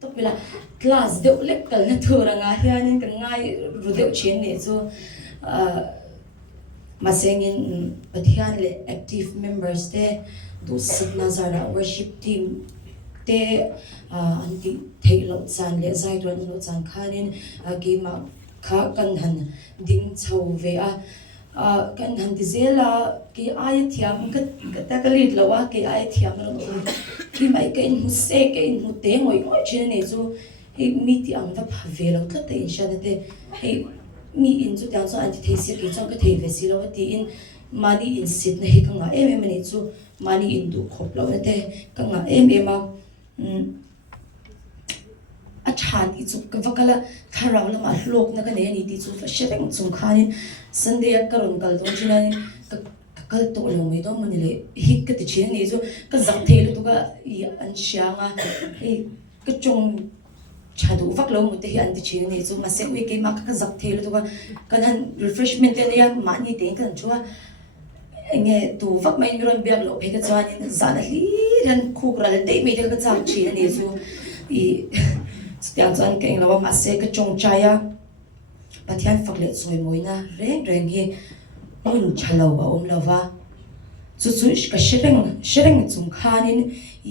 Tức là class đều lek kal na thura nga hianin kan ngai rudeu chen ne chu masengin pathian le active members te do sidna zara worship team te anti thailo chan le zai don lo chan khanin ge ma kha kan han ding chho ve a kan han ti zela ki ai thiam ka ta ka lit lawa ki ai thiam ro ki mai ka in se ke in te ngoi ngoi chen ne chu he mi ti ang va phave lo tla te in sha te he mi in chu tiang so anti theisi ki chong ka thei ve si lo ti in mani in sit na he ka nga em ni chu mani in du khop lo te ka nga em a a chan ti chu ka vakala tharau la ma hlok na ka ne ni ti chu fa shereng chung khanin sunday ka ron kal dong china ni ka kal to lo me do mani le hik ka ti chin ni chu ka zak thei lu ka i an shanga e ka chung chadu vak lo mu te hi an ti chin ni chu ma se wi ke ma ka zak thei lu ka kan han refreshment te ya ma ni te kan chua nge tu vak mai ron biak lo phe ka chuan in zana hi ran khuk ra le dei me te ka chak chin ni chu i tiang chuan keng lo ma se ka chong chaya pathian fakle choi moina reng reng hi mun chalo ba lova chu chu ka shereng chung khanin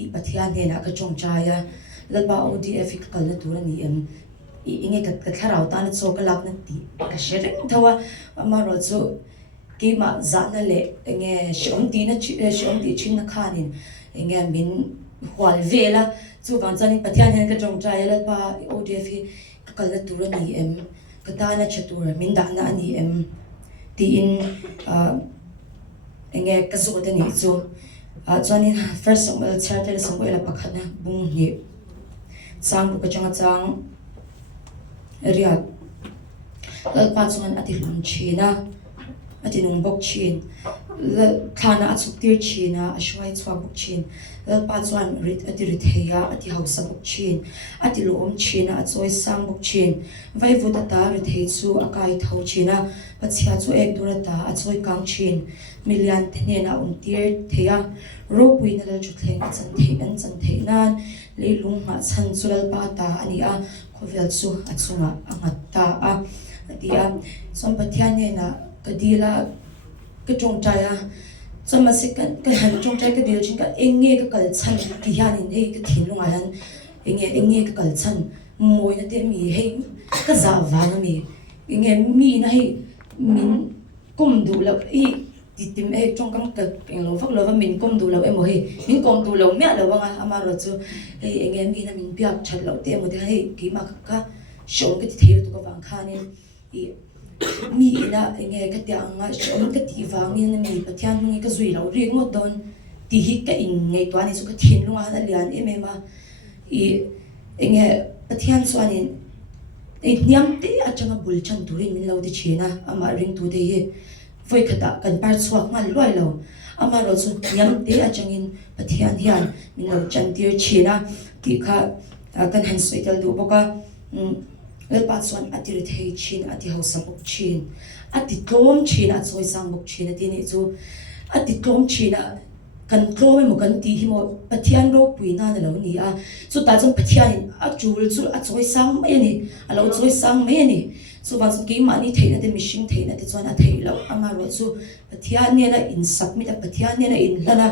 I pathian he na ka chong chaya lalba odf ka kal na tur ni em I inge ka tharau ta na chok lak na ti ka shereng thawa ama ro chu ki ma za na le nge shom ti chin na khanin nge min hwal vela chu wang chanin pathian hen ka chong chaya lalba odf ka kal na tur ni em katana chatura min da na ni em ti in enge kazu de ni chu chuanin first Samuel chapter Samuel pakhana bung ni sang ka changa chang ria lalpa chuan ati hlum china ati nung bok chin thana achuk tir china ashwai chwa bok chin lalpa chuan ati rit heya ati hausa bok chin ati lo om china achoi sang bok chin vai vuda ta rit hei chu akai thau china pachhia chu ek durata achoi kang chin milian thene na tir theya ro pui na chu thleng chan thei nan leilung ma chan chulal pa ta ani a khovel chu achunga angat ta a atia som pathian ne na kadila ka chong chaya chama se kan ka han chong chai ka dil chin ka enge ka kal chan ti hian in ei ka thin lunga han enge ka kal chan moi na te mi hei ka za wa na mi enge mi na hei min kum du la I ti tim e chong kam ka eng lo vak lo wa min kum du lo emo hei min kum du lo me lo wa ama ro chu hei enge mi na min piak chat lo te mo te hei ki ma ka shong ka ti thei tu ka wang khanin I mi ina nge ka tiang nga shom ka ti wangin mi pathian ngi ka zui lo ri ngo don ti hi ka in ngai to ani chu ka thin lunga na lian emema I nge pathian chuanin e niam te achanga bul chan turin min lo di china ama ring tu te hi voi khata kan par chuak ngal loi lo ama ro chu niam te achangin pathian hian min lo chan tir china ti kha kan han soital du boka lalpa chuan ati rit hei chin ati hausa bok chin ati tlom chin a choi sang bok chin ati ni chu ati tlom chin a kan tlom mo kan ti hi mo pathian ro pui na na lo ni a chu ta chon pathian in a chul chu a choi sang mai ni a lo choi sang mai ni chu wang ki ma ni theina te mishing theina te chuan a thei lo ama ro chu pathian ne na in submit a pathian ne na in hlana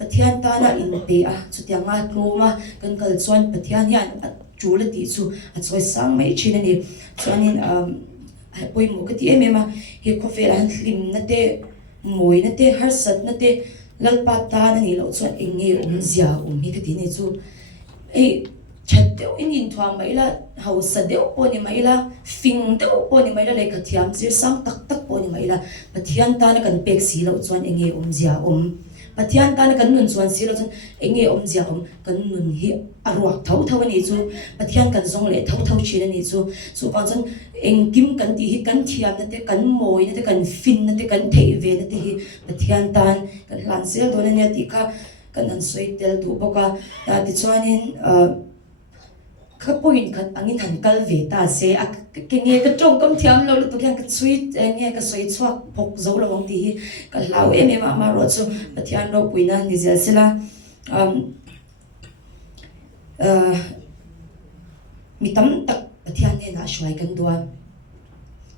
pathian ta na in pe a chu tianga tloma kan kal chuan pathian hian chula ti chu a choi sang mai china ni chuanin poi mo ka ti emema he khofel han hlim na te moi na te har sat na te lalpa ta na ni lo chuan enge zia hi ka ti ni chu ei chat deu in thwa mai la hausa deu po ni mai la fing deu po ni mai la le ka thiam chir sang tak tak po ni mai la pathian ta na kan pek si lo chuan enge zia pathian ta na kan nun chuan si lo chuan enge zia kan nun hi arwak thau ni chu pathian kan zong le thau china ni chu chu pa chuan engkim kan ti hi kan thiam na te kan moi na te kan fin na te kan thei ve na te hi pathian tan kan hlan sel do na ne ti kha kan an soi tel tu boka ta ti chuanin khapoin khat angin han kal ve ta se cái nghe cái trông cấm thiam lâu lúc cái sweet nghe cái sweet swak phok dấu là mong tí cái lao em mà rồi so bắt thiam đâu bùi na ni giờ sila mi tam tak bắt thiam nghe na xoay cần đua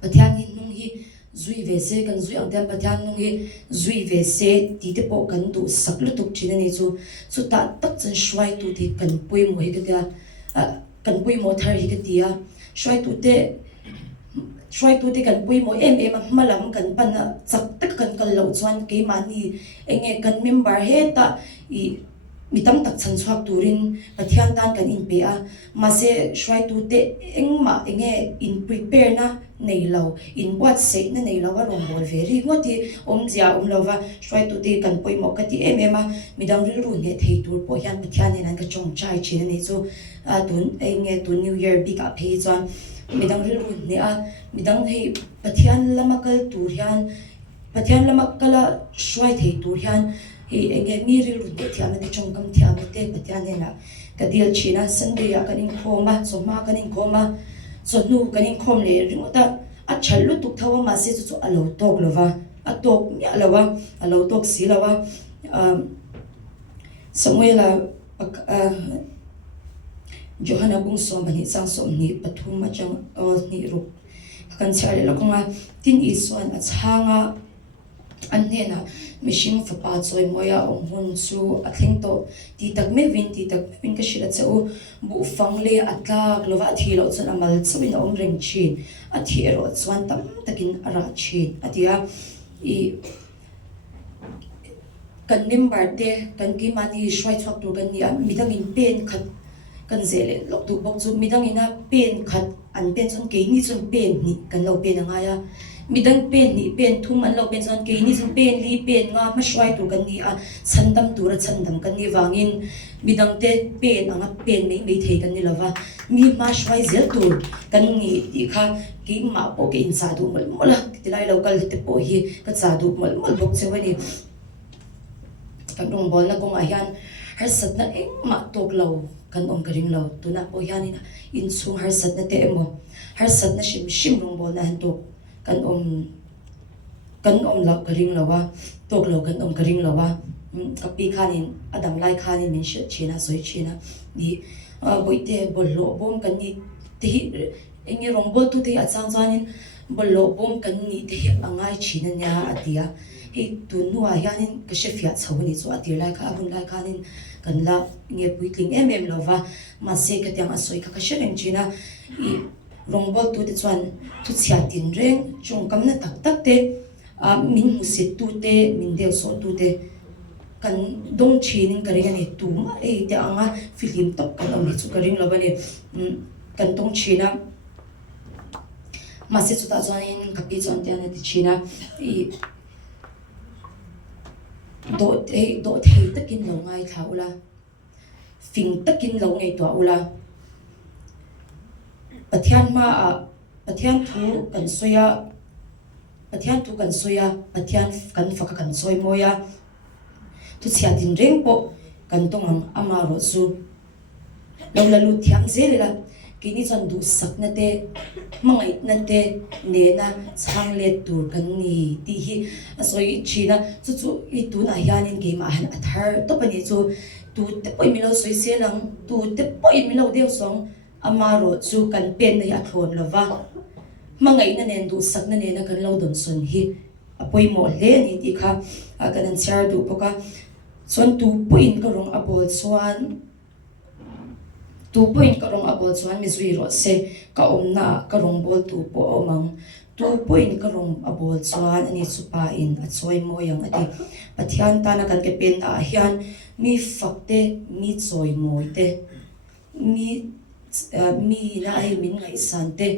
bắt thiam nghe nung hi duy về xe cần duy ang tem bắt thiam nung hi duy về xe tí tế bộ cần đủ sắc lúc tục chỉ nên chú ta tất chân xoay tu thì cần bùi mùi cái tia cần bùi mùi thar hi cái tia xoay tu te kan pui mo mà làm kan pan na chak tak kan lo chuan ke mani enge kan member he ta I mi tam tak chan chuak turin pathian tan kan in pe a ma se shwai tu te engma enge in prepare na nei lo in what se na nei lo wa rom bol very ngoti zia lova shwai tu te kan pui mo ka ti ma mi dang ri ru ne thei tur po hian pathian ne nan ka chong chai chin nei chu tun enge tu new year big up he chuan midang rilun ne a midang hei pathian lamakal tur hian pathian lamakala shwai thei tur hian hei enge mi rilun te thiam te chongkam thiam te pathian ne na kadil china sunday a kanin khoma choma kanin khoma so nu kanin khom le ringota a challu tuk thawa ma se chu alo tok lova a tok mi alawa alo tok si lawa samuela Johanna bung som bani sang som ni pathum ma chang ni ru kan chale lokonga tin iswan a changa an ne na mishing fa pa choi moya ong hun chu a thleng to ti tak me vin ka shila chau bu fang le atla glova thilo chun amal chawin om reng chin a thiero chuan tam takin ara chin atia I kan member te kan ki mani shwai chok tu kan ni midang in pen khat kan zele lok tu bok chu midang ina pen khat an pen chon ke ni chon pen ni kan lo pen anga ya midang pen ni pen thum an lo pen chon ke ni chon pen li pen nga ma shwai tu kan ni a chandam tu ra chandam kan ni wangin midang te pen anga pen me thei kan ni lova mi ma shwai zel tu kan ni ti kha ki ma po ke in sa du mol mola tilai local te po hi ka sa du mol bok chewani kan rong bol na ko nga hian har sat na ma tok lo kan karing lo tuna po hianina in chung har sat na te emo har sat na shim rong bol na han tok kan la karing lawa tok lo kan karing lawa kapi khanin adam lai khanin min she china soi china di boite bollo bom kan ni te engi rong bol tu te achang chanin bollo bom kan ni te angai china nya atia he tunua hianin ka shefia chawni chu atir lai kha abun lai khanin kan la nge puitling lova ma se ka tiang asoi ka shereng china I rongbol tu te chuan tu chia tin reng chung kam na tak te min hu se tu te min deu so tu te kan dong chinin karing ani tu ma te anga film top kan om chu karing lova ni kan dong china ma se chu ta chuan kapi chuan te ani china I do thei takin lo ngai thaula fing takin lo ngai to ula pathian thu kan soya pathian kan faka kan soi moya tu chia din reng po kan tong ama ro su lo la lu thiam zelela kini chan du sak na te mangai na te ne na chang le tur kan ni ti hi asoi china chu I tu na hianin ke ma han athar to pani chu tu te poi mi lo soi se lang tu te poi mi lo deu song ama ro chu kan pen nei a thlon lova mangai na nen du sak na ne na kan lo don son hi apoi mo le ni ti kha kan an char du poka chon tu poin ka rong abol chuan 2 point ka rong abol chuan mi zui ro se ka omna ka rong bol tu po omang 2 point ka rong abol chuan ani chupa in a choi moyang ati pathian ta na kan ke pen a hian mi fakte mi choi moite mi na ai min ngai san te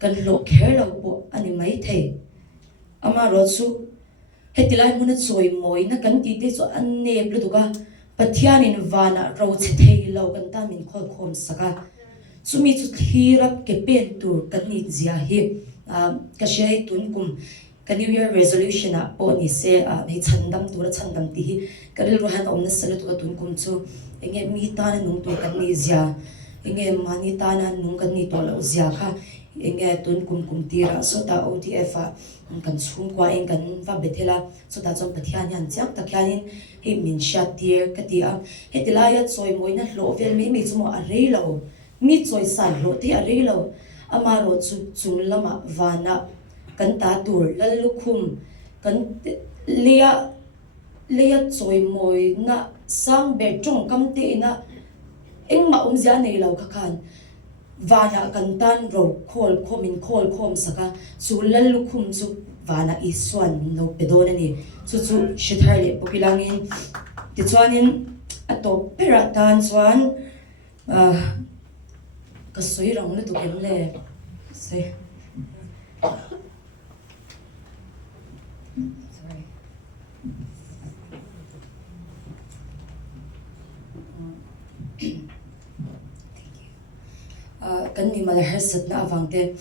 kan lo kher lo po ani mai the ama ro chu hetilai mun choi moi na kan ti te chu an ne blu duka pathian in vana ro che thei lo kan ta min khol khom saka sumi chu thirap ke pen tur kan ni zia hi ka shei tun kum ka new year resolution a po ni se hi chandam ti hi karil rohan om na salut ka tun kum chu enge mi ta na nung tu kan ni zia enge mani ta na nung kan ni to lo zia kha enge tun kum tira so ta OTF a kan chung kwa eng kan va bethela so ta chon pathian yan chak takhianin he min sha tir ka ti a he tilaya choi moina hlo vel mi chumo a reilo mi choi san lo ti a reilo ama ro chu chung lama wana kan ta tur lalukhum kan leya choi moi na sang be chung kam te na eng ma zia nei lo kha khan vana kan tan ro khol khom saka chu lalukhum chu vana iswan no pedona ni chu shithar le popilangin ti chuanin atop pera tan chuan ka soi rong le tu kem le se sorry kan ni mal harsat na awangte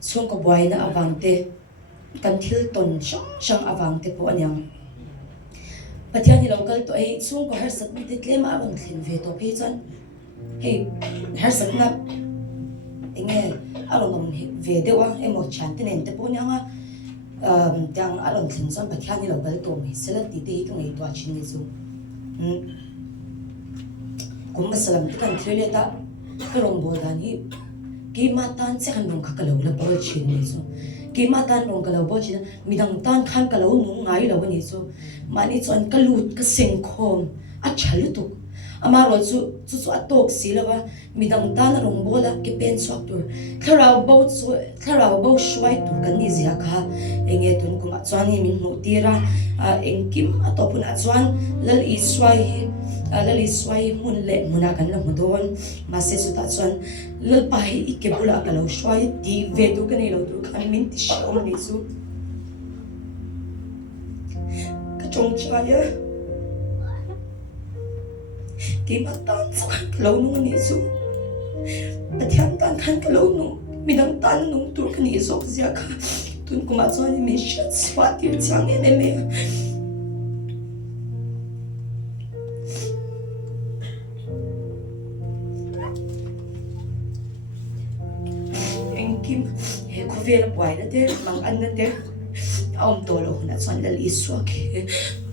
chung ko buai na awangte kan thil ton shang awangte po anyang pathian ni local to ai chung ko harsat mi te tlema awang thlin ve to phe chan hey harsat na enge along ve dewa emo chanten te po nyanga tang along thlin chan pathian ni local to mi selati te hi ngai to chin ni chu kum masalam te kan thlele ta karong bodan hi ki matan se kan rong khakalo la bol chin ni so ki matan rong kalo bol chin midang tan khan kalo nu ngai lo ni so mani chon kalut ka seng khom a chalu tu ama ro chu atok silawa midang tan rong bola ke pen swak tur tharau bo shwai tur kan ni zia kha enge tun kuma chwani min mu tira engkim atopuna chwan lal i swai mun le muna kan la mudon ma se su ta chon lal pai ikebula kalo swai ti ve du kan lo tur kan min ti shaw ni su ka chong chaya ki matan kan lo nu ni su pathian tan kan kalo nu midang tan nu tur kan ni sok zia kha tun kuma chon mi shat swati chang me he kuvel boy na te mang an na te om tolo na chon lal iswa ke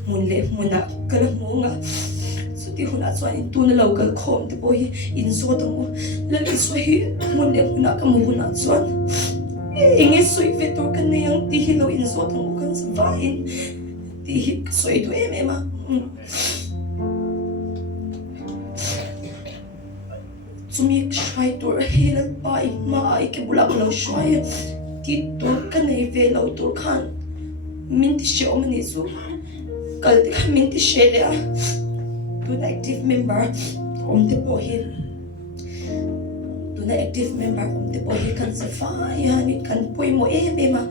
mun le muna kala munga suti huna chon in tun local khom te boy in so to lal iswa hi mun le muna ka muna chon inge sui ve to kan ne yang ti hi lo in so to kan sa vain ti hi soi to ema sumi shwai tur hilal pai mai ke bulak lo shwai ti tur kan nei ve lo tur khan min ti she omni zu kal ti khan min ti she le tu na active member om te po hil tu na active member om te po hil kan sa fa ya ni kan poi mo ma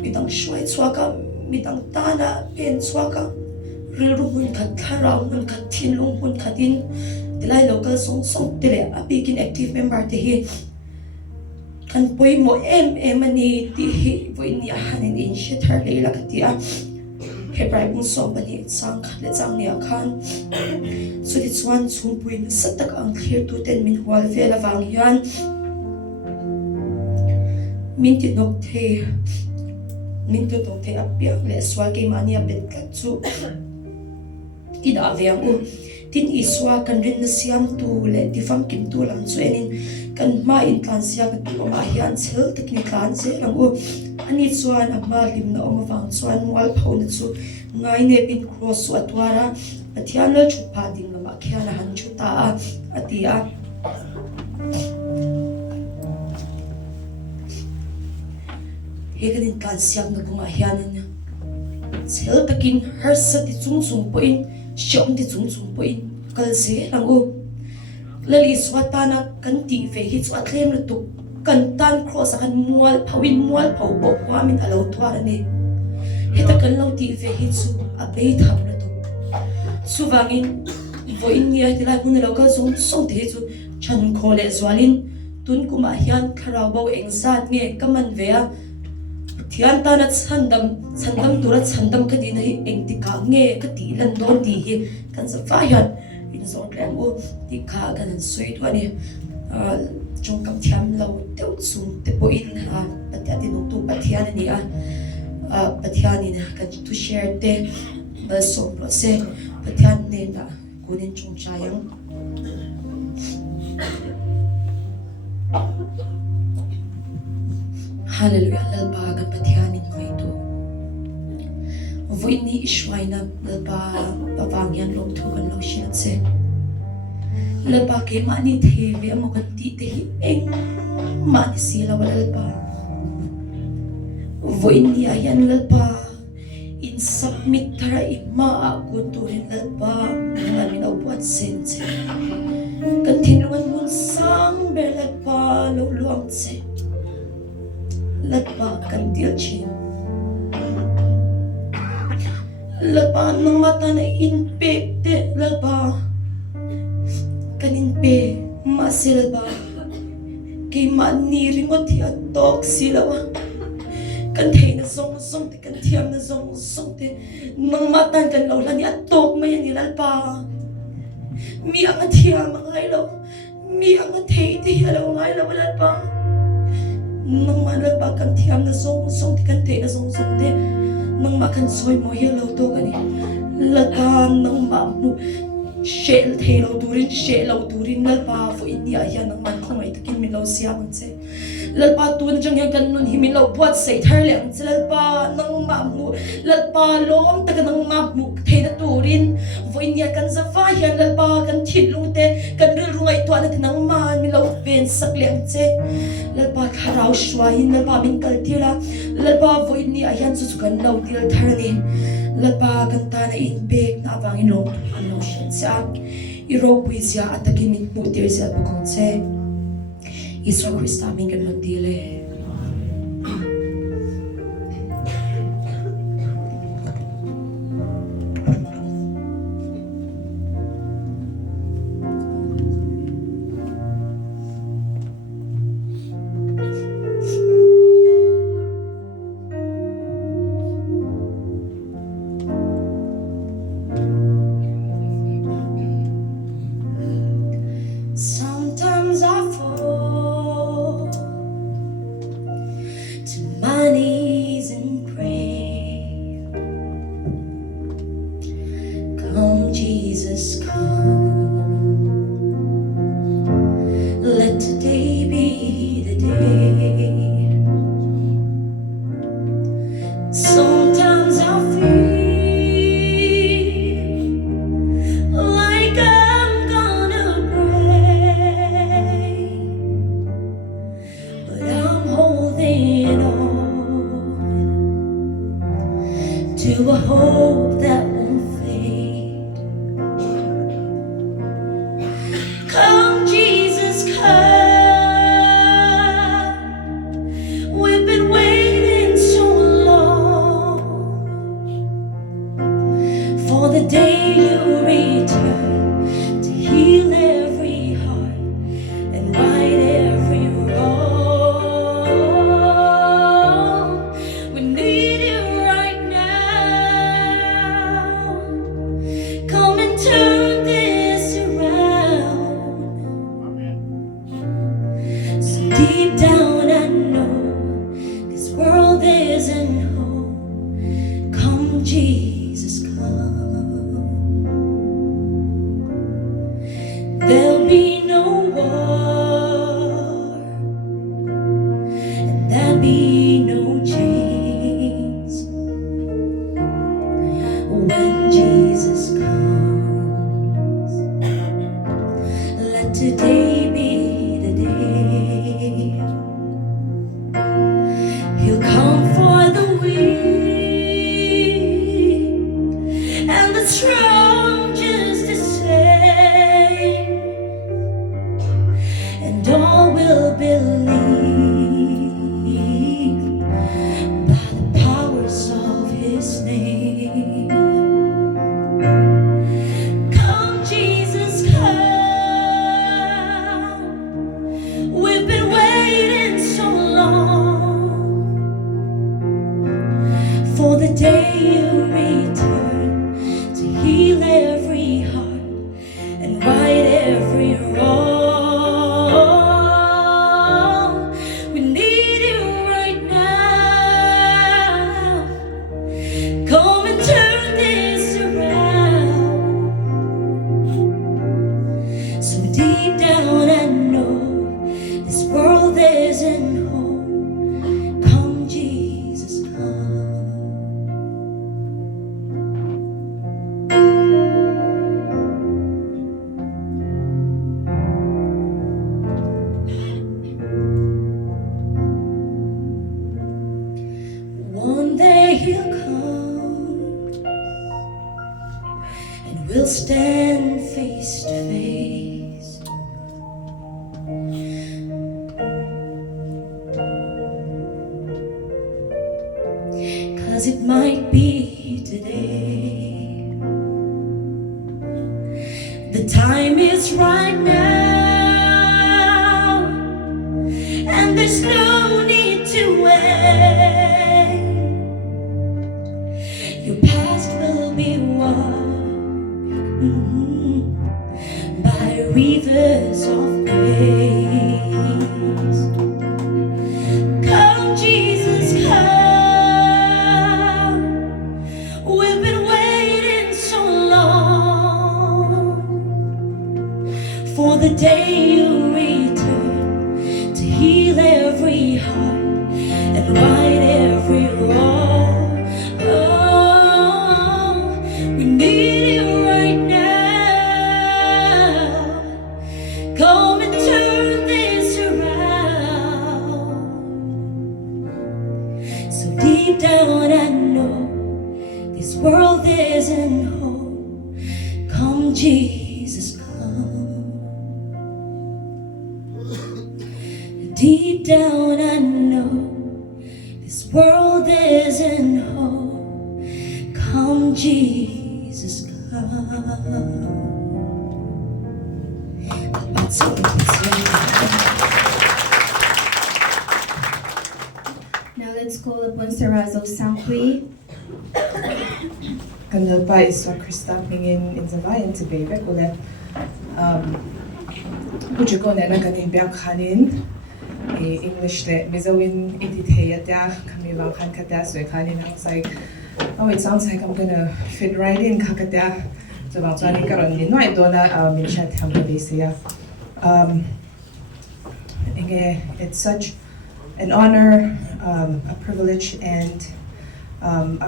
midang shwai chwaka midang tana pen chwaka rilru hun khat tharau hun khat thin lung hun khatin tilai local song tele a begin active member te hi kan poi mo ani ti hi voi ni hanin in shetar le la katia he prai bung so bani chang khle chang ni khan so ti chuan chung pui na satak ang clear to 10 min wal ve la wang yan min ti nok the apia le swa ke mania bet ka chu ti da veang u tin iswa kan rin na siam tu le ti fam kim tu lam chu enin kan ma in tlan sia ka tu ma hian chel technique kan se lang u ani chuan a ma lim na oma wang chuan wal phau na chu ngai ne pin cross su atwara pathian la chu pa ding lama khiana han chu ta atia he kan in tlan siam na kuma hian na chel takin har sa ti chung po in shom ti chung po in kal se lang u lali swatana kan ti ve hi chu atlem la tu kan tan cross kan mual phau bo min alo twar ni heta kan lo ti ve hi chu a be tham la tu suwangin vo in nia ti lai mun lo ka song te chu chan khole zwalin tun kuma hian kharau bo engzat nge kaman ve a thian ta na chandam tura chandam ka din hi engti ka nge ka ti lan don ti hi kan sa fa hian in zon tlang u ti kha kan sui tu ani chung kam thiam lo teu chung te po in patia ti nung tu pathian ni pathian ni ka tu share te ba so pro se pathian ne na kunin chung chayang hallelujah lalpa kan pathian ni kai tu voi ni ishwai na lalpa pawangyan long thu kan lo shin se lalpa ke mani thevi amokati te hi eng mani sila lalpa voi ni ayan lalpa in submit thara ima kunturin lalpa namin awat sense kan tinungan mun sang ber lalpa lo luang se lalpa kan dilchin lalpa ng mata na infected lalpa kaninpe masilba kay maniringot hi atok silawa kan thay na zong te kan tiam na zong te nang matan kan laulan ni atok mayan ni lalpa mi ang atiam ang ilaw mi ang atay te halaw ang ilaw lalpa nang malalpa kan tiam na zong te kan thay na zong te nang makan soy mo halaw to kani lalpa nang mamu shell thelo durin lalpa fo india yan ang man khong ay takin milaw siya se lalpa tun jang yang kan nun himilaw buat say tharleng se lalpa nang mamu lalpa lom taga nang mamu thena turin fo india kan sa fayan lalpa kan thilung te kan rilrungay to na tinang man milaw ven sakleng se lalpa kharaw shwahin lalpa min kaltira lalpa fo india yan susukan law dil tharni lalpa kanta na inpek na avangin long ano siya iro puisya at takin mutir siya bukong se Iso Krista amin kan magdile Sometimes I fall to my knees and pray. Come, Jesus, come. Let today be the day. Sometimes I feel like I'm gonna break, but I'm holding on to a hope that won't fade. stand face to face. Cause it might be today. The time is right now, and there's no need to wait. Your past will be washed by rivers of grace. Come, Jesus, come. We've been waiting so long for the day you return to heal every heart and right every wrong. Oh, we need you right now. Come and turn this around. So deep down I know this world isn't home. Come, Jesus, come. Deep down I know this world isn't home. Come, Jesus, come. Now let's call upon Sarazo Sampui. Kanalpa is Krista mingin in Zavayan to baby kule Pujuko nena kanin biak khanin English le mizawin itithaya ta kami bang khan kata so khanin I was like, oh, it sounds like I'm gonna fit right in kakata so bang chani karon ni noi dona min chat hampa bisia it's such an honor, a privilege, and I'm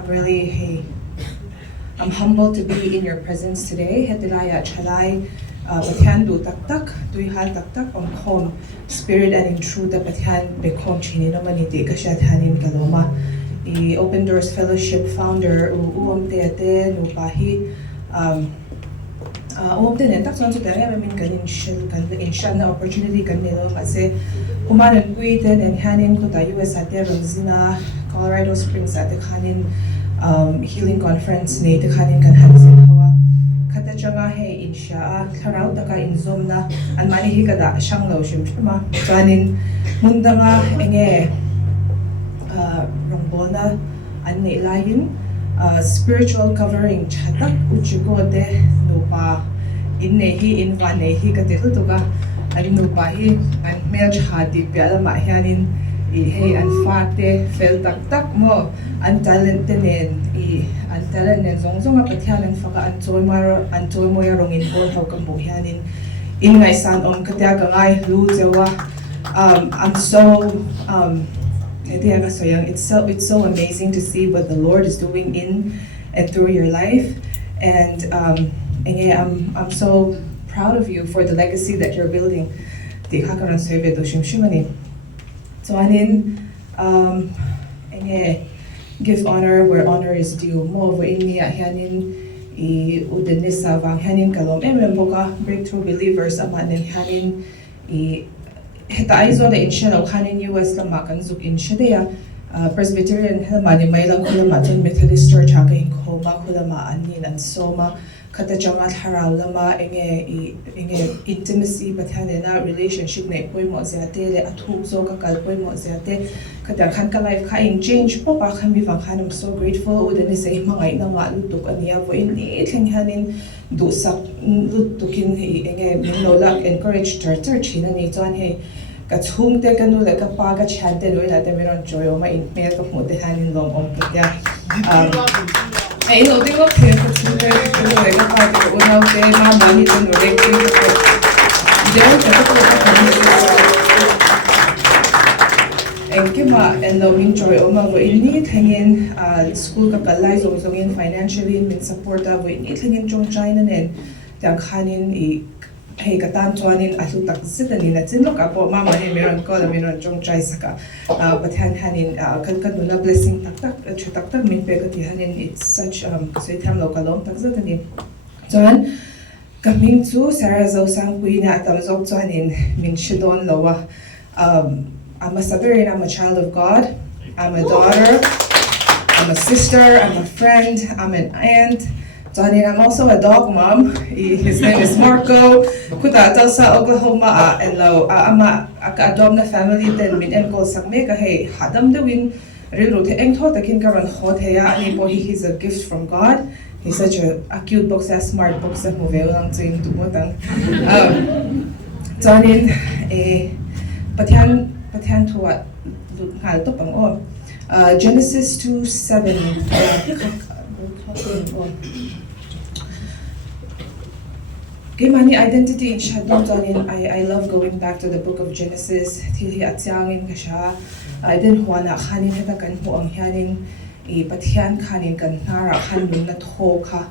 humbled to be in your presence today. Hetilaya chalai pathan du tak tak duihal tak tak om spirit and in truth the pathan bekom chini no maniti kashat hanin kaloma I Open Doors Fellowship founder te ate no pahi te ne tak son su tare min kanin shil kan in shan opportunity kan ne lo ase kumanan kuiten and hanin ko ta US ate Rosina Colorado Springs ate khanin healing conference ne te khanin kan hansin hawa khata changa he insha tharau taka inzomna an mani hi kada shanglo shimshma chanin mundanga enge rongbona an ne lain spiritual covering chatak uchiko de nupa inne hi inwa ne hi ka te tuga an nupa hi an mel chhati pyala ma hianin I hey an fate fel tak tak mo an talent nen an talent nen zong zong a pathian an faka an choi mo ya rong in bol hau kam bo hianin in ngai san om katia ka ngai lu chewa I'm so it's so amazing to see what the Lord is doing in and through your life, and I'm so proud of you for the legacy that you're building. So anin give honor where honor is due. Mo vo inni hanin I udenisa vang hanin kalom boka breakthrough believers amanin hanin I heta aizo de inshalo hanin US lama kan zuk inshadeya Presbyterian mani mailang kulama tin Methodist Church hakain khoma kulama anin an soma kata jamat harau lama enge intimacy pathanena relationship nei poimo zate le athuk zo ka kal poimo zate kata khan ka life kha in change po pa khan bi wang khan I'm so grateful udani sei mangai na nga lutuk ania vo in ni thleng hanin du sak lutukin enge minolak encourage church hina ni chuan he ka chung te kanu le ka pa ka chan te loi la te meron joyo ma in mail ka mo te hanin long om kya I know they were clear for children to know like a part of the world, they have money to know they can do it. And Kima and the Winjoy Oma were in need hanging school Kakalai, so in financially in support of it, hanging John China and Danghanin hey katan chuanin alu tak sitani na chin loka po mama he meron ko meron jong chai saka pathan hanin kan nula blessing tak tak chu tak tak min pe ka ti hanin it's such so tham loka lom tak zatani chuan kaming chu Sarah Zo Sangpui na atam zok chuanin min shidon lowa. I'm a Saverin, I'm a child of God, I'm a daughter, I'm a sister, I'm a friend, I'm an aunt. Johnny, I'm also a dog mom. His name is Marco. Kuta sa Oklahoma and lo ama adom na family then min en ko sakme ka hey hadam de win rilu the eng thot takin karan hot heya ani po he's a gift from God. He's such a cute box, a smart box that move lang chin tu motang. Johnny patyan to what hal to pang o. Genesis 2:7. Gimani identity in Shadon Jonin, I love going back to the book of Genesis. Tili atyangin kasha. I didn't wanna kanin heta kan hu ang hianin patyan kanin kan nara kanun na tho ka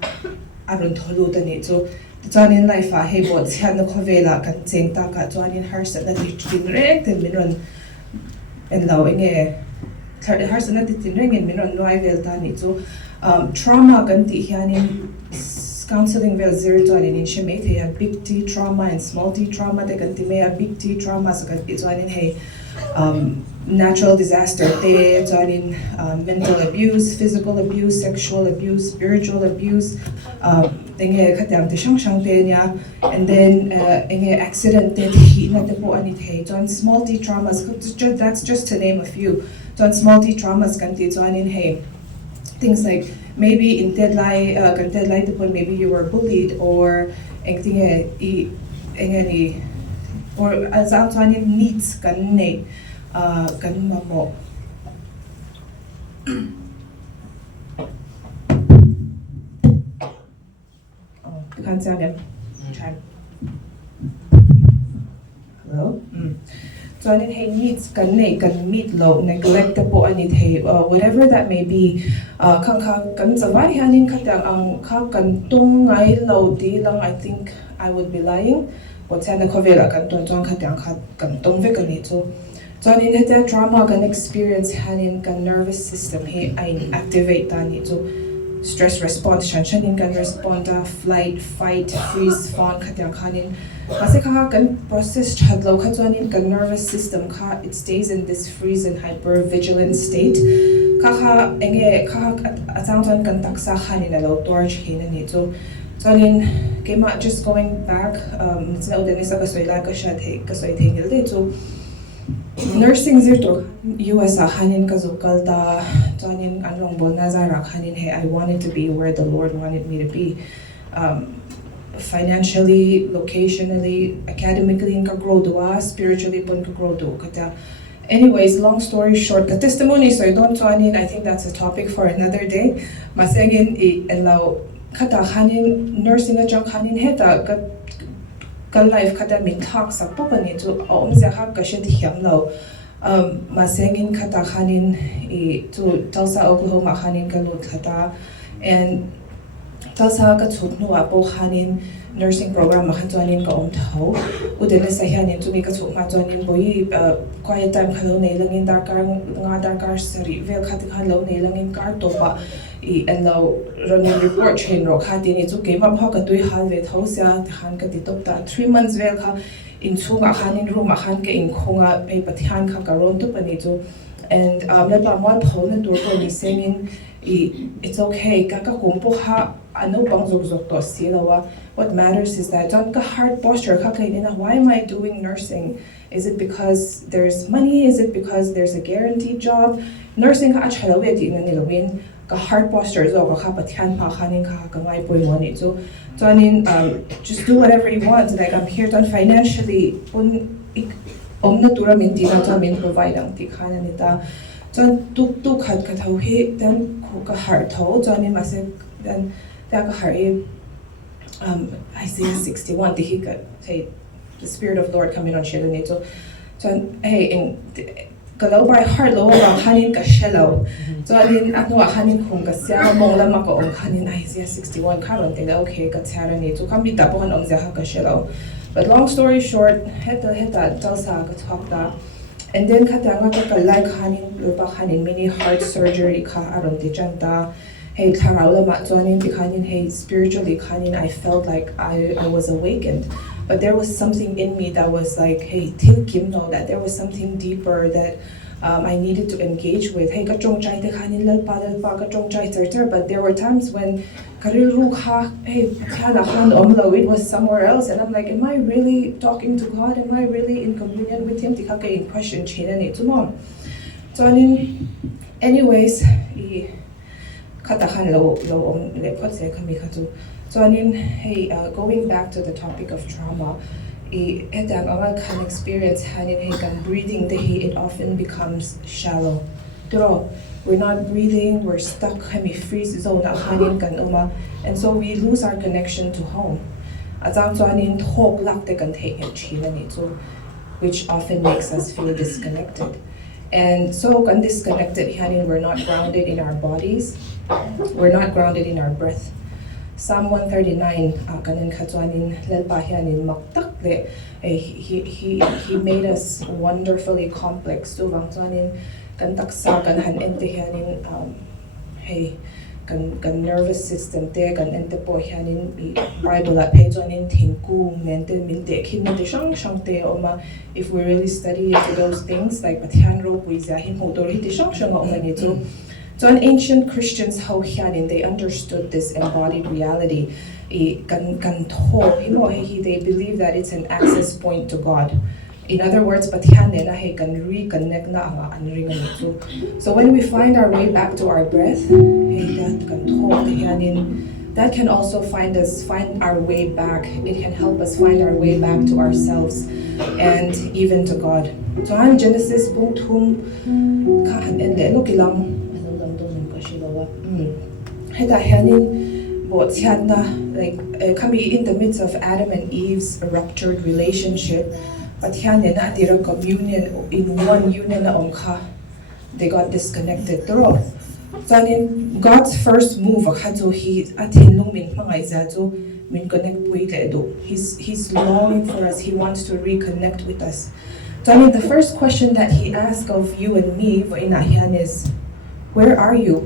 aron tholu tani. So Jonin life a hey bot sian na kovela kan cheng ta ka Jonin harsa na tin rek ten minron en law inge harsa na tin rek en minron noi vel tani. So trauma kan ti hianin counseling vel zero to in sheme they have big T trauma and small T trauma they can me a big T trauma so kan it's one in hey natural disaster they in mental abuse, physical abuse, sexual abuse, spiritual abuse tinge katang te shang te nya and then accident te hi na te po ani hey on small T traumas that's just to name a few. On small T traumas kan ti in hey things like maybe in deadline maybe you were bullied or anything or as outside needs kan mamo you can't say again. Try. Hello? So I hey needs kan meet low neglect po anit hey whatever that may be kan zawai hanin katang ang kan tung ngai low di lang I think I would be lying what sa na kovela kan ton katang kan tung ve kan ito so anin heta trauma kan experience hanin kan nervous system hey I activate tani so stress response shanin kan respond flight fight freeze fawn katang kanin kasi kan process chadlo katwanin kan nervous system ka it stays in this freeze and hyper vigilant state atang kan taksa hanin alo torch hinani so anin kema just going back it's na udan isa kasoy la ka siya kasoy thengil de so nursing zito US hanin kazukal ta anin anong bon nazara hanin hey I wanted to be where the Lord wanted me to be financially, locationally, academically in grow spiritually pun grow kata. Anyways, long story short, the testimony so I don't join I think that's a topic for another day. Masengin allow kata hanin nursing a junk hanin heta ka life kata min talk sa popani to sa ha ka shed hiamlo masengin kata hanin to Tulsa Oklahoma hanin kalut kata and Tulsa ka chuknu apo hanin nursing program mahantuanin ka omtho uden sa hanin tumi ka chuk ma chuanin boi quiet time khalo nei langin darkar sari vel khat khalo nei langin kar topa and lo running report chain ro khati ni chu ke ma bha ka tui hal ve thosia han ka ti top ta 3 months vel kha in chunga hanin room han ke in khonga pe pathian kha karon to pani chu and le pa mal phone tur ko ni sengin it's okay ka kumpo ha ano bang zog to silawa what matters is that don't ka hard posture ka kainina why am I doing nursing is it because there's money is it because there's a guaranteed job nursing ka achhalawe ti na nilawin ka hard posture zo ka pathian pa khanin ka ngai poi wani so anin just do whatever you want like I'm here to financially pun omna tura min ti na to min provide ang ti khana nita so tuk khat ka thau he then ka hard tho so anin mase then that Isaiah 61 the say the Spirit of the Lord coming on Shelani so hey in kalau by heart lo ba hanin ka shelo so alin atno hanin khung ka sia mong lama ko ong hanin Isaiah 61 karon te okay ka tsara ni so kami tapo han om ja ka shelo but long story short heta Tulsa ka thokta and then kata nga ka like hanin lo ba hanin mini heart surgery ka aron ti chanta hey tharaula chuanin tikhanin hey spiritually khanin I felt like I was awakened, but there was something in me that was like, hey til kim no, that there was something deeper that I needed to engage with. Hey kachong chai tikhanin lalpa kachong chai ter, but there were times when karil ha hey khala khan omlo, it was somewhere else, and I'm like, am I really talking to God? Am I really in communion with Him? Tikha ka in question chinani tumom. Chuanin anyways Katakhan lo om lepot se kami katu. So hey, going back to the topic of trauma, etang amal kan experience hanin hey kan breathing dehi, it often becomes shallow. Pero we're not breathing, we're stuck kami freeze zone na hanin kan uma, and so we lose our connection to home. Atang chuanin thok lak te kan thei chila ni chu, which often makes us feel disconnected. And so kan disconnected hanin, we're not grounded in our bodies. We're not grounded in our breath. Psalm 139, kanin katuanin lalpa hianin maktak le, he made us wonderfully complex. So bang tuanin kan taksa kan han ente hianin hey kan nervous system te kan ente po hianin Bible at page tuanin thingkung mente minte kinmente shang te oma. If we really study into those things like pathian ro puizia hin motor hiti shang oma ni tu. So in ancient Christians, how they understood this embodied reality. They believe that it's an access point to God. In other words, reconnect. So when we find our way back to our breath, that can also find our way back. It can help us find our way back to ourselves and even to God. So in Genesis, like kami in the midst of Adam and Eve's ruptured relationship, but communion in one union they got disconnected. So God's first move He's longing for us. He wants to reconnect with us. So the first question that He asks of you and me is, where are you?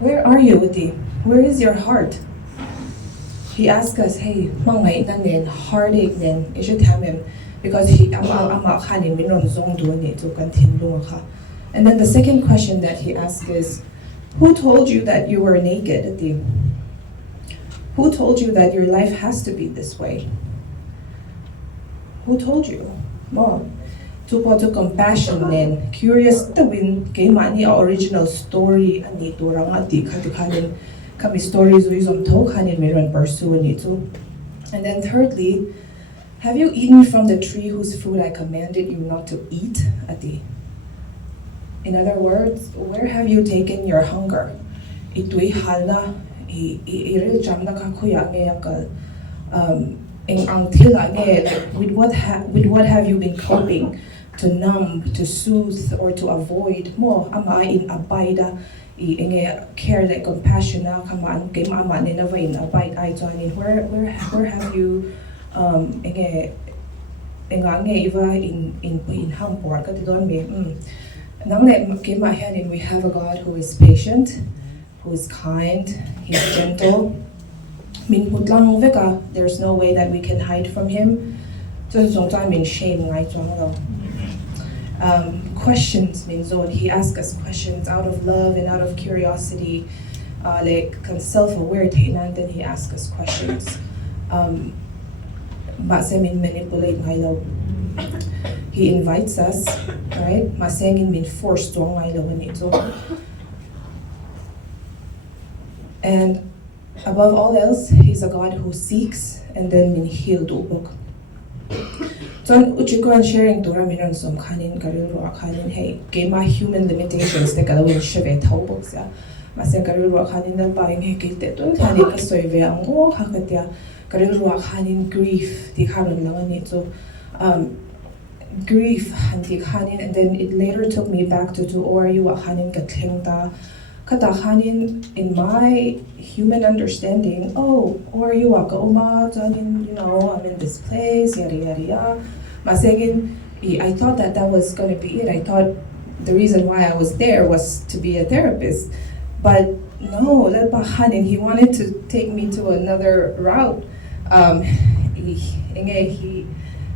Where are you, Uti? Where is your heart? He asks us, hey, mangay na nin, heartache nin, you should have him, because ama kanin minron zong do ni to continue ka. And then the second question that he asks is, who told you that you were naked, Uti? Who told you that your life has to be this way? Who told you? Mom. To compassion nin, curious to win kay mani original story ani turang ati katikanin kami stories wisdom to kanin meron pursue nito. And then thirdly, have you eaten from the tree whose fruit I commanded you not to eat, ati? In other words, where have you taken your hunger? Ito'y halna iril jam na kakuya ngayakal ang tila with what have you been coping to numb, to soothe, or to avoid mo ama in abaida care like compassion na kaman kay mama ni na in abide I joining where have you iva in hampor katidon me nang le kay mahanin, we have a God who is patient, who is kind, He's gentle. Minputlang veka, there's no way that we can hide from Him. So sometimes in shame ngai questions means He asks us questions out of love and out of curiosity, like self-aware, and then He asks us questions. Masengin manipulate ngai. He invites us, right? Masengin mean force to ngai nito. And above all else, He's a God who seeks and then min healed ubok. So uchiko and sharing to ramiran som kanin karil ro kanin hey gema human limitations te kalawin sheve thawbox ya masen karil ro kanin na paing he kilte to kanin kasoy ve ang o hakatya karil ro kanin grief di karon lang ni so grief hanti kanin, and then it later took me back to or you kanin katlengta kata kanin in my human understanding, oh, or you are Oma, you know, I'm in this place, yada yada yada. Masegin, I thought that was gonna be it. I thought the reason why I was there was to be a therapist. But no, lepa hanin, he wanted to take me to another route. He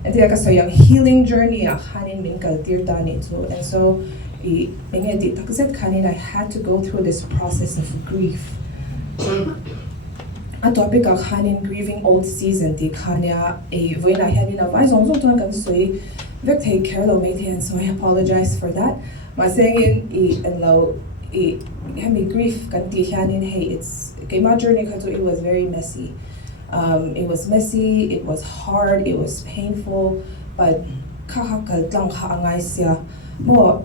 and the so yung healing journey hanin min kaltir tani so, and so di takzet kanin I had to go through this process of grief. A topic of hanin grieving old season di kanya when I had enough I also don't kan so vek take care lo mate and so I apologize for that. My saying and low me grief kan di hanin hey it's okay my journey it was very messy. It was messy, it was hard, it was painful, but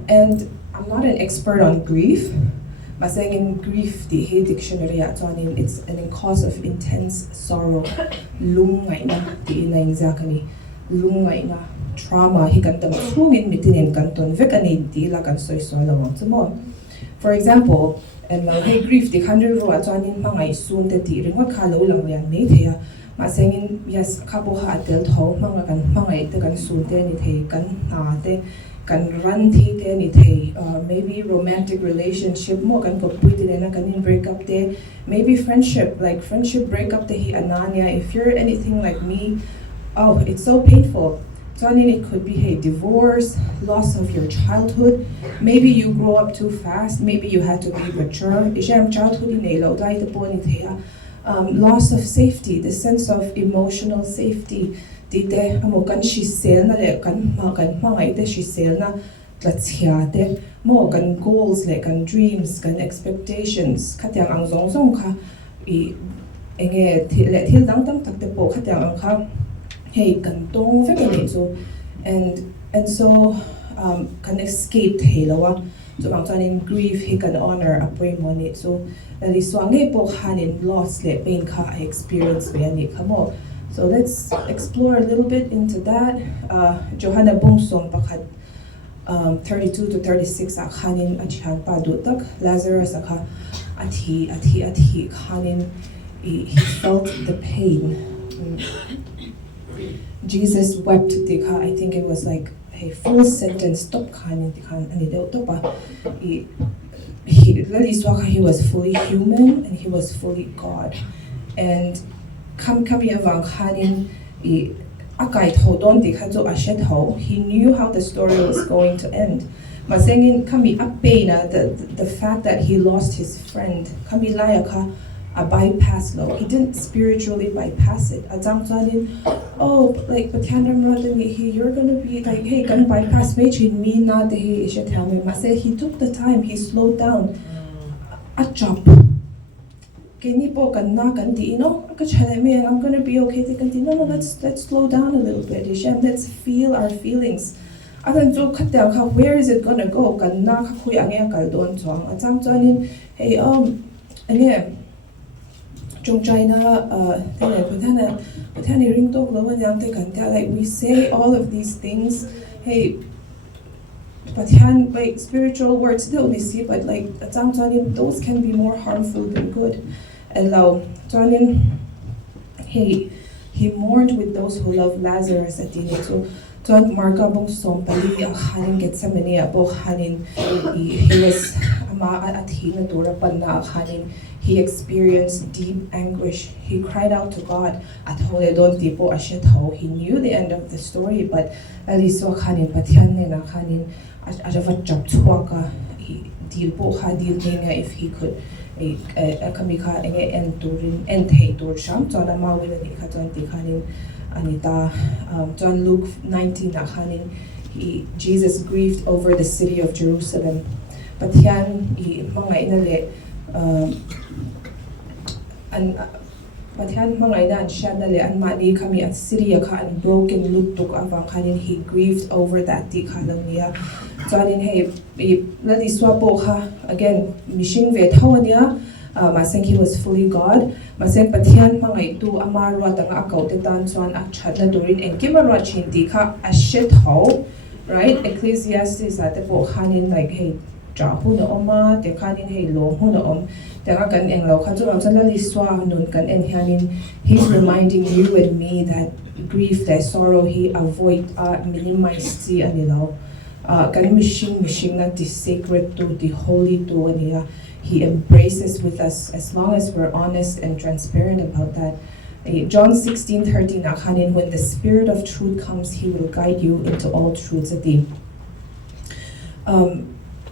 and I'm not an expert on grief. But saying in grief, the dictionary it's a cause of intense sorrow. Lungay na di ina exactly. Lungay na trauma hi kan tungin mitinin kanton vekani di la kan soy mo. For example, and hey grief the hundred ro atwanin mangai soon the ti ring what khalo lang yan me thea ma sengin yes kabo ha atel tho manga kan mangai te kan soon te ni the kan na te kan ran thi te ni the maybe romantic relationship mo kan ko puti na kan break up te maybe friendship breakup te hi ananya if you're anything like me oh it's so painful. So it could be a divorce, loss of your childhood. Maybe you grow up too fast. Maybe you had to be mature. Loss of safety, the sense of emotional safety. Mo kan goals like kan dreams, kan expectations. Katyang ang zong ka til dang tam takte po katyang ang ka hey kantong so and so can escape helawa so ang in grief he can honor a pray money so ali swange po hanin loss le pain ka I experience we ani kamo. So let's explore a little bit into that. Johanna Bungsong pakat 32 to 36 ak hanin achihan pa dutak Lazarus aka athi hanin he felt the pain. Jesus wept dikha. I think it was like a full sentence stop kanin dikhan ani deu topa he he was fully human and he was fully God and kam yavang kanin akai thodon dikha zo ashet ho he knew how the story was going to end. Masengin kami apena the fact that he lost his friend kami layaka a bypass law. He didn't spiritually bypass it. Adam Zanin, oh, like, but you're gonna be like, hey, gonna bypass me, me not the he should tell me. He took the time, he slowed down. A jump. Kenipo kan na kan di no, I'm gonna be okay. No, let's slow down a little bit. Let's feel our feelings. Where is it gonna go? Kan na kakuy ang kaldon song. Adam Zanin, hey, again. Like we say all of these things, hey, but like spiritual words still we see, but like those can be more harmful than good. And now, hey, he mourned with those who love Lazarus at the end. So John Marka bong som pali hanin Gethsemane abo hanin he was at hinadura panna hanin he experienced deep anguish. He cried out to God at holedon tipo ashet ho. He knew the end of the story, but aliso hanin patyan na hanin ajavat job tuaka he deal po hadil nga if he could kamika enturin entay tur sham so na mawila ni katonti hanin Anita, John Luke 19 hanin Jesus grieved over the city of Jerusalem. But yan mga inale mga ina siya nale an mani kami at Syria ka an broken lutuk avang kanin he grieved over that di kalang niya. So anin hey lali swapo ka again mishing ve tawa niya. Maseng he was fully God. Maseng patian mga ito amarwa tanga akaw tetan so an akchat na durin and kimarwa chinti ka ashet ho, right? Ecclesiastes ate po kanin like hey jahu na oma te kanin hey lo hu na teka kan eng lo khato ang sanali swa nun kan en hanin he's reminding you and me that grief that sorrow he avoid minimize si anilo kan mishing na the sacred to the holy to niya He embraces with us as long as we're honest and transparent about that. John 16:13 akanin, when the Spirit of truth comes, He will guide you into all truths.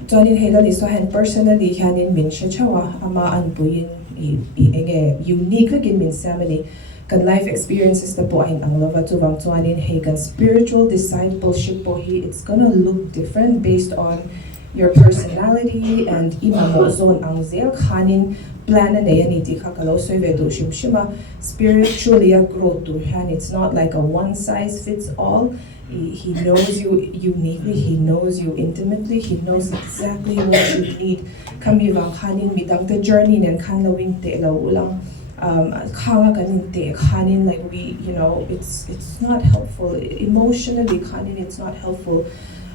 Jonin Hedali so han personally hanin min shachawa ama an buin unique again min samani kan life experiences the po ang lava to bang tuanin hey kan spiritual discipleship po it's gonna look different based on your personality and imamo zone ang zel kanin plan na yan iti kakalo so vedo shimshima spiritually a growth to han. It's not like a one size fits all. He knows you uniquely, He knows you intimately, He knows exactly what you need. Kami bang kanin midang the journey nen kan lawing te lawulang kanga kanin te kanin like we, you know, it's not helpful emotionally. Kanin it's not helpful.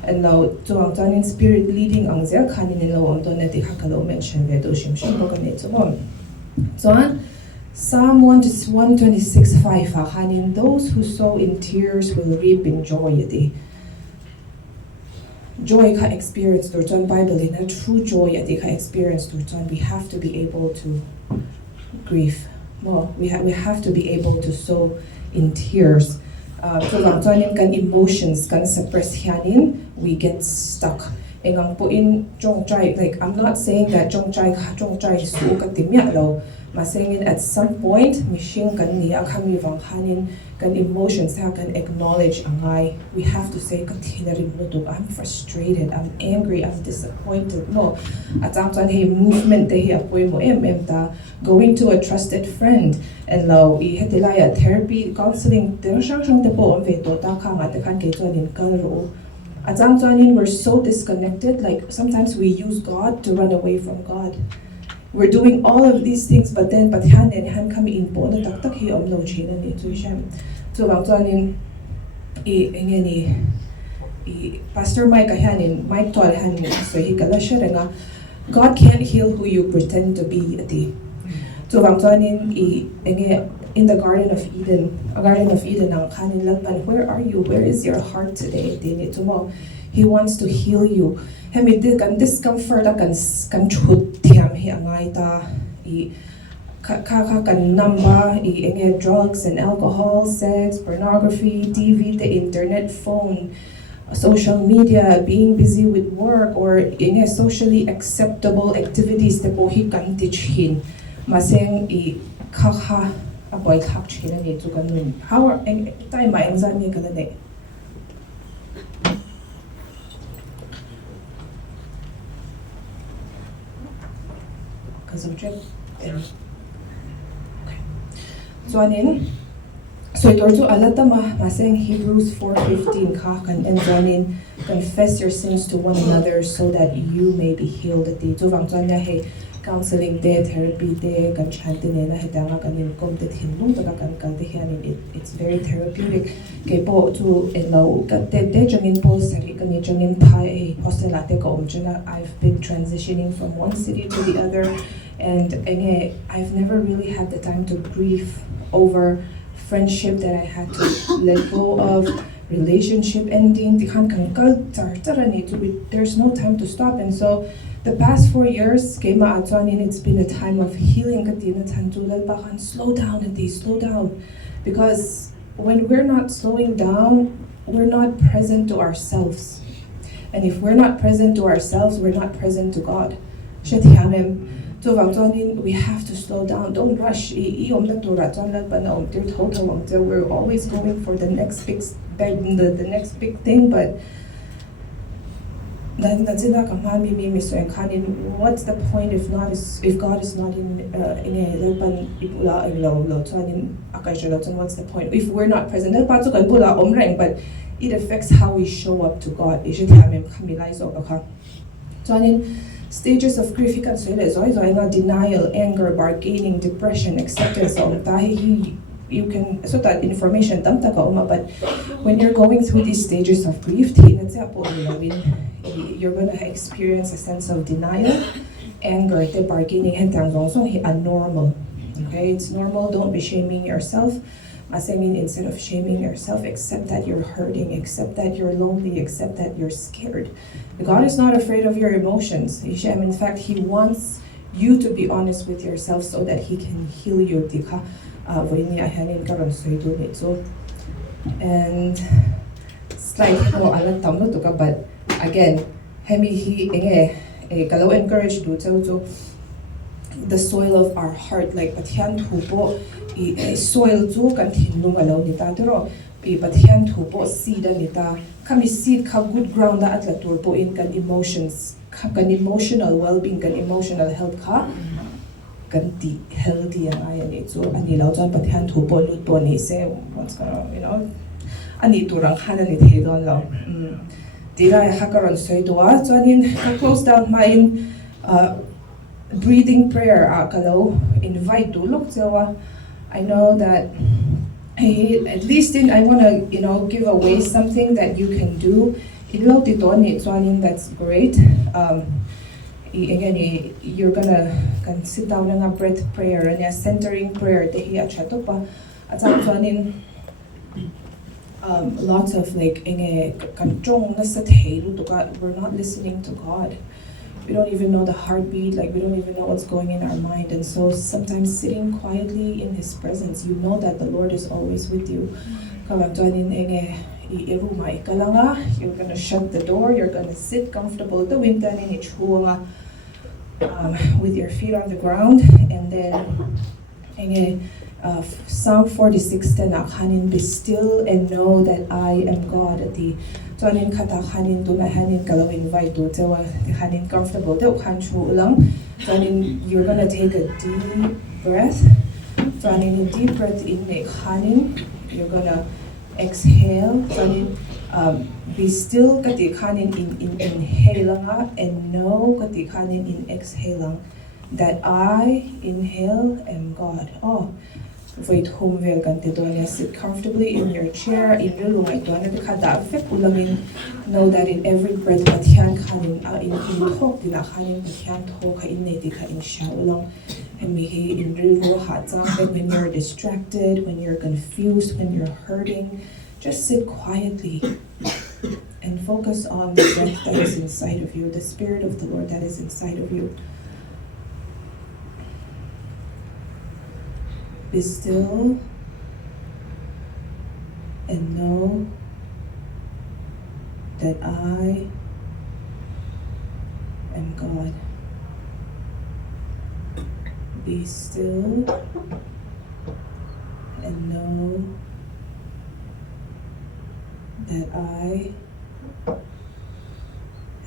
And now to ang tanin spirit leading ang zel kanin nilo ang to neti hakalo mention vedo shimshim ko kanito mo. So Psalm 126:5 hanin, those who sow in tears will reap in joy. Joy ka experience turton Bible in a true joy ka experience turton. We have to be able to grieve. Well, we have to be able to sow in tears. So kan emotions kan suppress hanin, we get stuck. Engang po in jong chai, like I'm not saying that jong chai su ka timya lo. Masingin at some point, mishing kan niya kami vang hanin kan emotions ha kan acknowledge angay. We have to say katinarin mo to. I'm frustrated, I'm angry, I'm disappointed. No, at samtan hey movement te hey apoy mo ta going to a trusted friend and law ihetilaya therapy counseling te siyang te po ang veto ta ka nga te kan kay tuanin kalaro. At samtan we're so disconnected. Like sometimes we use God to run away from God. We're doing all of these things, but then han kami in po na taktak hi omlo china ni tu shem. So bang tuanin ni Pastor Mike hanin Mike tol han so hi kala siya nga God can't heal who you pretend to be ati. So bang tuanin in the Garden of Eden, ang kanin lalban, where are you? Where is your heart today? He wants to heal you. Hemi kan discomfort kan chut tiam hi angay ta kan namba drugs and alcohol, sex, pornography, TV, the internet, phone, social media, being busy with work or socially acceptable activities te po hi kan teach hin maseng kaka apoy hak china ni tu kanun how are time ma exam ni kana ne because of trip yeah. Okay. So ito to alata maseng Hebrews 4:15 ka kan enzanin confess your sins to one another so that you may be healed. Dito vang tuanya hey counseling day, therapy day, kan chantine na hidanga kanin komtet hinlung taga kan kalte hianin it's very therapeutic. Kay po to elaw katte de jangin po sari kani jangin thai hostelate ko umjana. I've been transitioning from one city to the other and I've never really had the time to grieve over friendship that I had to let go of, relationship ending, there's no time to stop. And so the past 4 years, it's been a time of healing. Slow down. Because when we're not slowing down, we're not present to ourselves. And if we're not present to ourselves, we're not present to God. We have to slow down. Don't rush. We're always going for the next big thing, but what's the point if God is not what's the point if we're not present? But it affects how we show up to God. Stages of grief denial, anger, bargaining, depression, acceptance you can so that information but when you're going through these stages of grief you're going to experience a sense of denial, anger, bargaining and normal. Okay, it's normal. Don't be shaming yourself. Instead of shaming yourself, accept that you're hurting, accept that you're lonely, accept that you're scared. God is not afraid of your emotions. In fact, He wants you to be honest with yourself so that He can heal you. Tika voini ahanin karon soidu nitso. And it's like alam tamno to ka, but again, hemi he kalau encourage do so the soil of our heart, like pathian thupo soil zu kan thinnu ngalo nita dero pathian thupo seed nita kami seed ka good ground da atla turpo in kan emotions kan emotional well-being, kan emotional health ka kan ti healthy ang ayan so ani lao jan pathian thupo lut po ni se what's gonna ani turang hana ni thedon lao tira hakaron soidwa chuanin ka close down my breathing prayer kalau invite to look jawa. I know that at least I want to give away something that you can do. Idlaw tito ni chuanin that's great. Again, you're gonna can sit down and a breath prayer and a centering prayer te hi achato pa at chuanin lots of like kanchong na sa theilu to God. We're not listening to God. We don't even know the heartbeat, like we don't even know what's going in our mind. And so sometimes sitting quietly in His presence, you know that the Lord is always with you. You're gonna shut the door, you're gonna sit comfortable with your feet on the ground, and then Psalm 46:10, be still and know that I am God. Tuanin kata hanin tu na hanin kalau invite tu tewa hanin comfortable tu kan chu ulang. Tuanin you're gonna take a deep breath. Tuanin deep breath in make hanin. You're gonna exhale. Tuanin be still kati hanin in inhale nga and know kati hanin in exhale lang. That I inhale am God. Wait home well kanti doon sit comfortably in your chair in your lumay doon na kada effect ulangin know that in every breath pathian kanin in thok dina kanin pathian thok ka ineti ka in sha ulang hemihi in real hat when you're distracted, when you're confused, when you're hurting, just sit quietly and focus on the breath that is inside of you, the Spirit of the Lord that is inside of you. Be still and know that I am God. Be still and know that I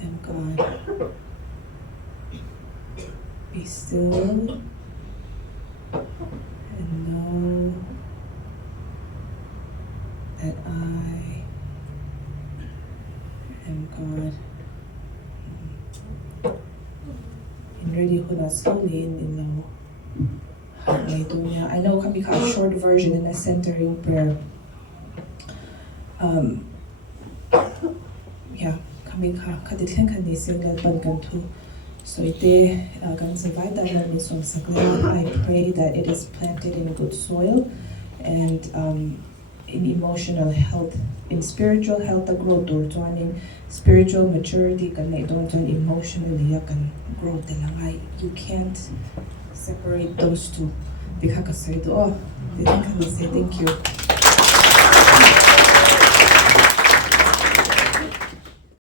am God. Be still and know that I am God. And ready ko na slowly in now. I know kami ka a short version in a centering prayer. Kami ka kaditlan kanising lalpan kanto. So ite kan savita na misong saglan. I pray that it is planted in good soil and in emotional health, in spiritual health, the growth or in spiritual maturity kan na ito emotionally kan growth lang. You can't separate those two. Di ka kasay do. Di ka say thank you.